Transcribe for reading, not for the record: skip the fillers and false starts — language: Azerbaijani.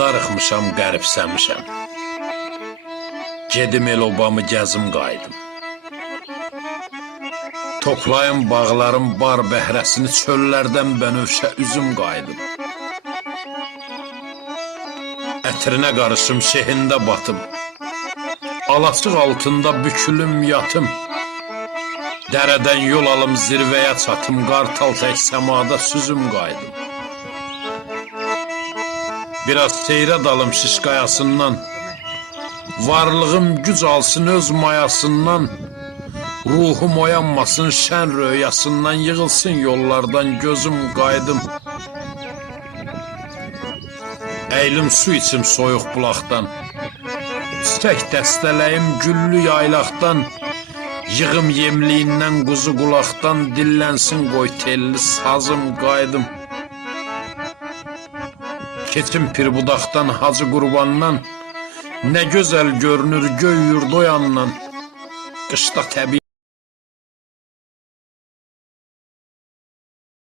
darıxmışam, qəribsəmişəm. Gedim el obamı gəzim qaydım. Toplayım bağların bar bəhrəsini, çöllərdən bənövşə üzüm qaydım. Ətrinə qarışım, şehində batım. Alaçıq altında bükülüm yatım. Dərədən yol alım, zirvəyə çatım. Qartal tək səmada süzüm qaydım. Biraz seyrə dalım şiş qayasından. Varlığım güc alsın öz mayasından. Ruhum oyanmasın şən röyasından. Yığılsın yollardan gözüm qaydım. Əylim su içim soyuq bulaqdan. Çiçək dəstələyim güllü yaylaqdan. Yığım yemliyindən quzu qulaqdan. Dillənsin qoy telli sazım qaydım. Keçim pirbudaqdan hacı qurbandan. Nə gözəl görünür göy yurd o yandan. Qışda təbii